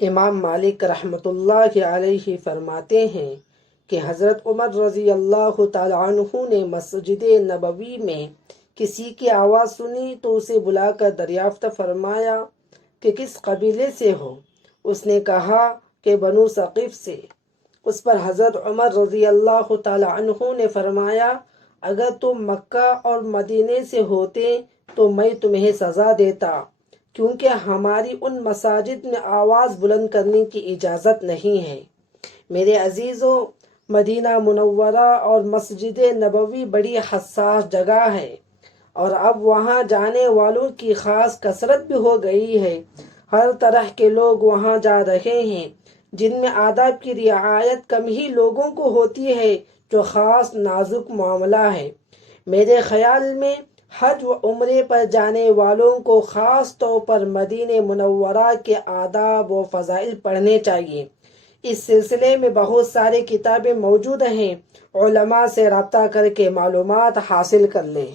امام مالک رحمۃ اللہ علیہ فرماتے ہیں کہ حضرت عمر رضی اللہ تعالیٰ عنہ نے مسجد نبوی میں کسی کی آواز سنی تو اسے بلا کر دریافت فرمایا کہ کس قبیلے سے ہو؟ اس نے کہا کہ بنو ثقیف سے۔ اس پر حضرت عمر رضی اللہ تعالیٰ عنہ نے فرمایا اگر تم مکہ اور مدینے سے ہوتے تو میں تمہیں سزا دیتا، کیونکہ ہماری ان مساجد میں آواز بلند کرنے کی اجازت نہیں ہے۔ میرے عزیزوں، مدینہ منورہ اور مسجد نبوی بڑی حساس جگہ ہے، اور اب وہاں جانے والوں کی خاص کثرت بھی ہو گئی ہے۔ ہر طرح کے لوگ وہاں جا رہے ہیں، جن میں آداب کی رعایت کم ہی لوگوں کو ہوتی ہے، جو خاص نازک معاملہ ہے۔ میرے خیال میں حج و عمرے پر جانے والوں کو خاص طور پر مدینہ منورہ کے آداب و فضائل پڑھنے چاہیے۔ اس سلسلے میں بہت ساری کتابیں موجود ہیں، علماء سے رابطہ کر کے معلومات حاصل کر لیں۔